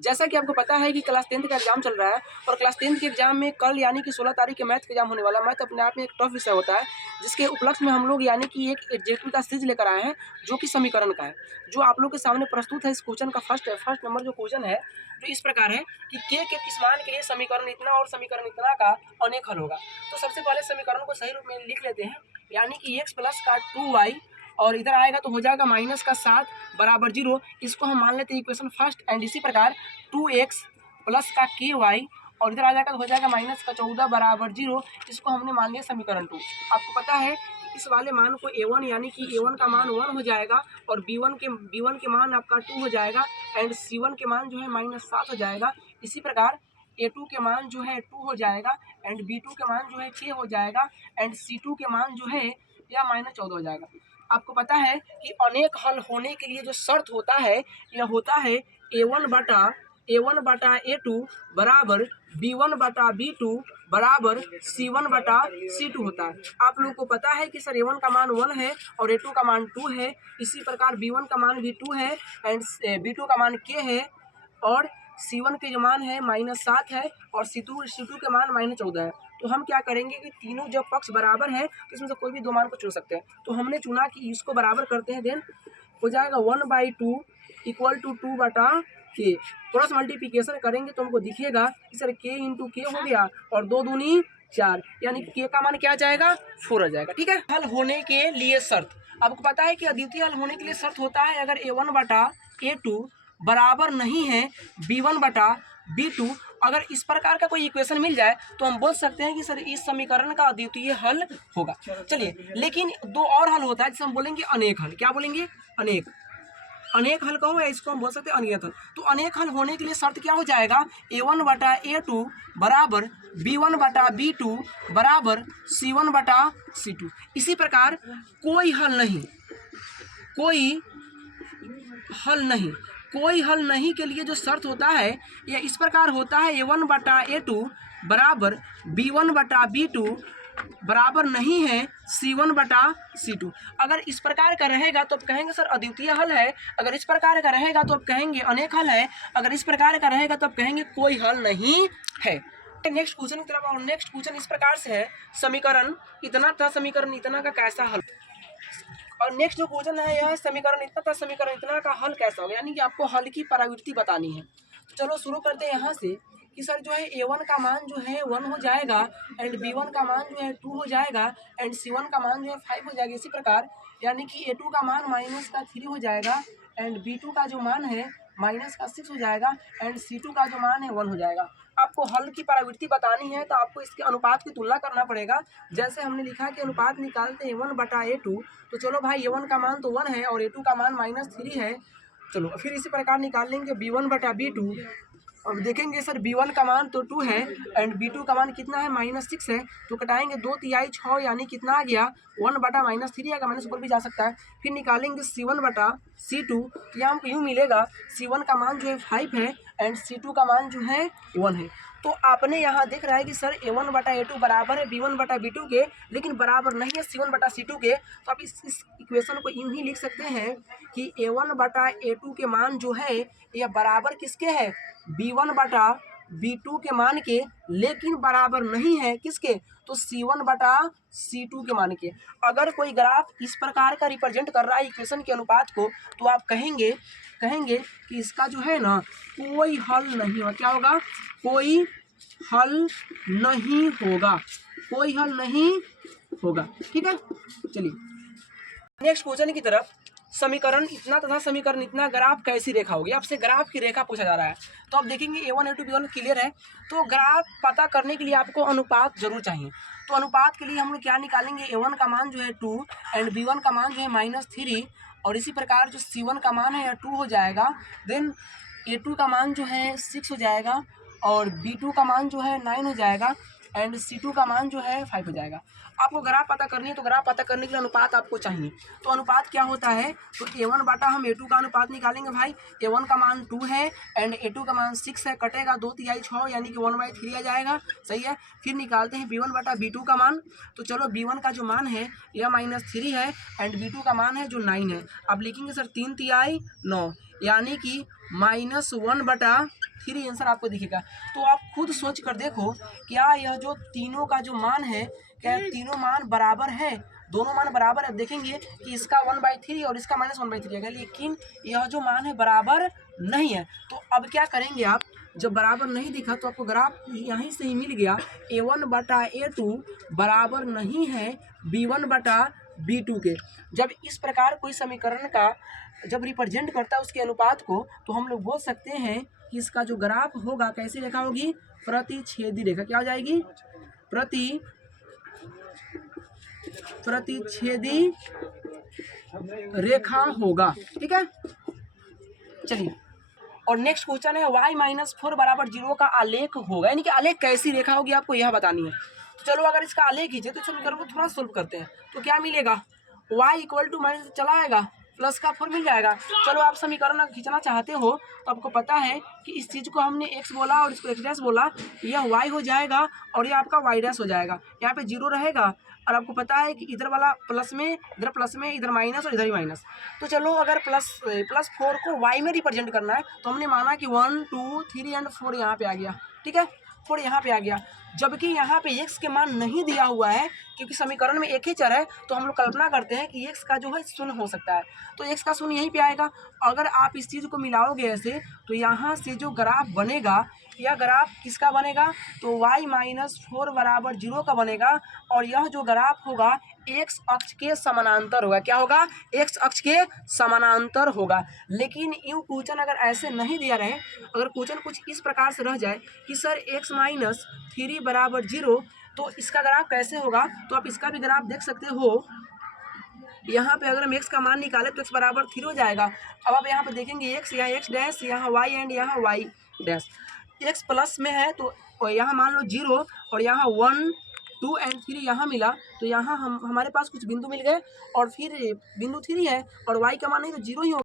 जैसा कि आपको पता है कि क्लास 10th का एग्जाम चल रहा है और क्लास 10th के एग्जाम में कल यानी कि 16 तारीख के मैथ का एग्जाम होने वाला है। मैथ अपने आप में एक टफ विषय होता है, जिसके उपलक्ष्य में हम लोग यानी कि एक एग्जेक्टिव का सीरीज लेकर आए हैं जो कि समीकरण का है, जो आप लोग के सामने प्रस्तुत है। इस क्वेश्चन का फर्स्ट नंबर जो क्वेश्चन है तो इस प्रकार है कि के किस मान के लिए समीकरण इतना और समीकरण इतना का अनेक हल होगा। तो सबसे पहले समीकरण को सही रूप में लिख लेते हैं, यानी कि x प्लस का 2y और इधर आएगा तो हो जाएगा माइनस का 7 बराबर 0। इसको हम मान लेते हैं इक्वेशन फर्स्ट। एंड इसी प्रकार 2x प्लस का ky और इधर आ जाएगा तो हो जाएगा माइनस का 14 बराबर 0। इसको हमने मान लिया समीकरण 2। आपको पता है इस वाले मान को a1 यानी कि a1 का मान 1 हो जाएगा और b1 के मान आपका 2 हो जाएगा एंड c1 के मान जो है माइनस 7 हो जाएगा। इसी प्रकार a2 के मान जो है 2 हो जाएगा एंड b2 के मान जो है 6 हो जाएगा एंड c2 के मान जो है या माइनस 14 हो जाएगा। आपको पता है कि अनेक हल होने के लिए जो शर्त होता है यह होता है a1 बटा a2 बराबर b1 बटा b2 बराबर c1 बटा c2 होता है। आप लोगों को पता है कि सर a1 का मान 1 है और a2 का मान 2 है। इसी प्रकार b1 का मान भी 2 है एंड b2 का मान k है और c1 के जो मान है माइनस 7 है और c2 के मान माइनस 14 है। तो हम क्या करेंगे कि तीनों जब पक्ष बराबर है तो इसमें से कोई भी दो मान को चुन सकते हैं। तो हमने चुना कि इसको बराबर करते हैं, देन हो जाएगा 1/2 इक्वल टू 2 बटा के। क्रॉस मल्टीप्लिकेशन करेंगे तो हमको दिखेगा कि सर k इंटू के हो गया और 2 दूनी 4, यानी k का मान क्या आ जाएगा 4 आ जाएगा। ठीक है। हल होने के लिए शर्त, आपको पता है कि अद्वितीय हल होने के लिए शर्त होता है अगर a1 बटा a2 बराबर नहीं है b1 बटा b2। अगर इस प्रकार का कोई इक्वेशन मिल जाए तो हम बोल सकते हैं कि सर इस समीकरण का अद्वितीय हल होगा। चलिए, लेकिन दो और हल होता है जिसे हम बोलेंगे अनेक हल। क्या बोलेंगे? अनेक हल कहो या इसको हम बोल सकते हैं अनियत हल। तो अनेक हल होने के लिए शर्त क्या हो जाएगा a1 बटा a2 बराबर b1 बटा b2 बराबर c1 बटा c2। इसी प्रकार कोई हल नहीं के लिए जो शर्त होता है यह इस प्रकार होता है a1 बटा a2 बराबर b1 बटा b2 बराबर नहीं है c1 बटा c2। अगर इस प्रकार का रहेगा तो आप कहेंगे सर अद्वितीय हल है, अगर इस प्रकार का रहेगा तो आप कहेंगे अनेक हल है, अगर इस प्रकार का रहेगा तो आप कहेंगे कोई हल नहीं है। नेक्स्ट क्वेश्चन की तरफ। और नेक्स्ट क्वेश्चन इस प्रकार से है, समीकरण इतना था समीकरण इतना का कैसा हल। और नेक्स्ट जो क्वेश्चन है यह समीकरण इतना था समीकरण इतना का हल कैसा होगा, यानी कि आपको हल की प्रवृत्ति बतानी है। तो चलो शुरू करते हैं यहाँ से कि सर जो है a1 का मान जो है 1 हो जाएगा एंड b1 का मान जो है 2 हो जाएगा एंड c1 का मान जो है 5 हो जाएगा। इसी प्रकार यानी कि a2 का मान माइनस का 3 हो जाएगा एंड b2 का जो मान है माइनस का 6 हो जाएगा एंड c2 का जो मान है 1 हो जाएगा। आपको हल की प्रवृत्ति बतानी है तो आपको इसके अनुपात की तुलना करना पड़ेगा। जैसे हमने लिखा कि अनुपात निकालते हैं a1 बटा a2, तो चलो भाई a1 का मान तो 1 है और a2 का मान -3 है। चलो फिर इसी प्रकार निकाल लेंगे b1 बटा b2। अब देखेंगे सर b1 का मान तो 2 है एंड b2 का मान कितना है -6 है। तो कटाएंगे 2 तिहाई 6 यानी कितना आ गया 1 बटा -3 आएगा, माइनस ऊपर भी जा सकता है। फिर निकालेंगे c1 बटा c2, तो यहाँ हमको यूँ मिलेगा c1 का मान जो है 5 है एंड c2 का मान जो है 1 है। तो आपने यहाँ देख रहा है कि सर a1 बटा a2 बराबर है b1 बटा b2 के, लेकिन बराबर नहीं है c1 बटा c2 के। तो आप इस इक्वेशन को यूँ ही लिख सकते हैं कि a1 बटा a2 के मान जो है यह बराबर किसके है b1 बटा b2 के मान के, लेकिन बराबर नहीं है किसके तो c1 बटा c2 के मान के। अगर कोई ग्राफ इस प्रकार का रिप्रेजेंट कर रहा है इक्वेशन के अनुपात को तो आप कहेंगे कि इसका जो है ना कोई हल नहीं होगा। क्या होगा? कोई हल नहीं होगा। ठीक है। चलिए नेक्स्ट क्वेश्चन की तरफ। समीकरण इतना तथा समीकरण इतना ग्राफ कैसी रेखा होगी, आपसे ग्राफ की रेखा पूछा जा रहा है। तो आप देखेंगे a1 a2 b1 क्लियर है। तो ग्राफ पता करने के लिए आपको अनुपात जरूर चाहिए। तो अनुपात के लिए हम लोग क्या निकालेंगे, a1 का मान जो है 2 एंड b1 का मान जो है -3 और इसी प्रकार जो c1 का मान है 2 हो जाएगा, देन a2 का मान जो है 6 हो जाएगा और b2 का मान जो है 9 हो जाएगा एंड c2 का मान जो है 5 हो जाएगा। आपको ग्राफ पता करनी है तो ग्राफ पता करने के लिए अनुपात आपको चाहिए। तो अनुपात क्या होता है, तो a1 बटा हम a2 का अनुपात निकालेंगे। भाई a1 का मान 2 है एंड a2 का मान 6 है, कटेगा 2 तिहाई 6 यानी कि 1/3 आ जाएगा। सही है। फिर निकालते हैं b1 बटा b2 का मान। तो चलो b1 का जो मान है यह -3 है एंड b2 का मान है जो 9 है। अब लिखेंगे सर 3 तिहाई 9 यानी कि -1/3 आंसर आपको दिखेगा। तो आप खुद सोच कर देखो, क्या यह जो तीनों का जो मान है, क्या तीनों मान बराबर है? दोनों मान बराबर है। देखेंगे कि इसका 1/3 और इसका -1/3 है, लेकिन यह जो मान है बराबर नहीं है। तो अब क्या करेंगे आप, जब बराबर नहीं दिखा तो आपको ग्राफ यहीं से ही मिल गया, A1/A2 बराबर नहीं है B1/B2 के। जब इस प्रकार कोई समीकरण का जब रिप्रेजेंट करता है उसके अनुपात को, तो हम लोग बोल सकते हैं कि इसका जो ग्राफ होगा कैसी रेखा होगी, प्रतिच्छेदी रेखा। क्या हो जाएगी, प्रतिच्छेदी रेखा होगा। ठीक है, चलिए। और नेक्स्ट क्वेश्चन है y-4 बराबर 0 का आलेख होगा, यानी कि आलेख कैसी रेखा होगी आपको यह बतानी है। तो चलो अगर इसका आलेख खींचे तो समीकरण को थोड़ा सोल्व करते हैं। तो क्या मिलेगा, y = माइनस चला आएगा, प्लस का 4 मिल जाएगा। चलो आप समीकरण खींचना चाहते हो तो आपको पता है कि इस चीज़ को हमने x बोला और इसको x' बोला, यह y हो जाएगा और ये आपका y' हो जाएगा। यहाँ पे 0 रहेगा और आपको पता है कि इधर वाला प्लस में, इधर माइनस और इधर ही माइनस। तो चलो अगर प्लस 4 को y में रिप्रेजेंट करना है तो हमने माना कि 1 2 3 एंड 4 यहाँ पे आ गया। ठीक है, 4 यहाँ पे आ गया, जबकि यहाँ पे x के मान नहीं दिया हुआ है, क्योंकि समीकरण में एक ही चर है। तो हम लोग कल्पना करते हैं कि x का जो है शून्य हो सकता है, तो x का शून्य यहीं पे आएगा। अगर आप इस चीज़ को मिलाओगे ऐसे, तो यहाँ से जो ग्राफ बनेगा, यह ग्राफ किसका बनेगा, तो y-4 बराबर 0 का बनेगा। और यह जो ग्राफ होगा x अक्ष के समानांतर होगा। क्या होगा, x अक्ष के समानांतर होगा। लेकिन यूँ क्वेश्चन अगर ऐसे नहीं दिया रहे, अगर क्वेश्चन कुछ इस प्रकार से रह जाए कि सर x-3 बराबर 0, तो इसका ग्राफ कैसे होगा, तो आप इसका भी ग्राफ देख सकते हो। यहाँ पे अगर हम x का मान निकालें तो x बराबर 3 हो जाएगा। अब आप यहाँ पे देखेंगे x, यहाँ x', यहाँ y एंड यहाँ y'। x प्लस में है तो यहाँ मान लो 0 और यहाँ 1 2 एंड 3 यहाँ मिला, तो यहाँ हमारे पास कुछ बिंदु मिल गए और फिर बिंदु 3 है और y का मान नहीं तो 0 ही होगा।